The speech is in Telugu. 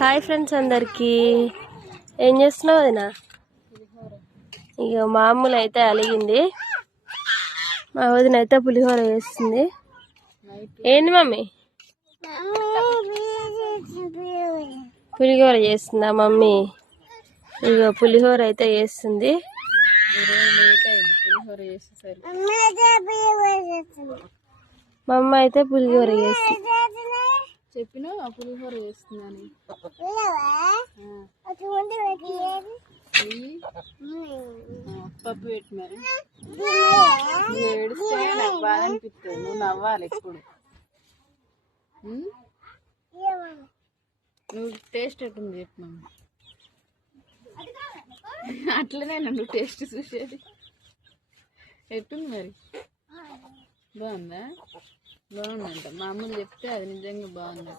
హాయ్ ఫ్రెండ్స్ అందరికి, ఏం చేస్తున్నావు వదినా? ఇక మామూలు అయితే అలిగింది, మా వదిన అయితే పులిహోర చేస్తుంది. ఏంది మమ్మీ? పులిహోర చేస్తుందా మమ్మీ? ఇక పులిహోర అయితే చేస్తుంది. మా అమ్మ అయితే పులిహోర చేస్తుంది. చెప్పిన పులిహోర చేస్తుందని. పప్పు పెట్టినారు. ఏడిస్తే నాకు బాధ అనిపిస్తుంది. నువ్వు నవ్వాలి ఎప్పుడు. నువ్వు టేస్ట్ ఎట్టుంది చెప్పు మమ్మీ. అట్లనే నువ్వు టేస్ట్ చూసేది. ఎట్టుంది మరి? బాగుందా? బాగుందంట. మా అమ్మలు చెప్తే అది నిజంగా బాగుంది.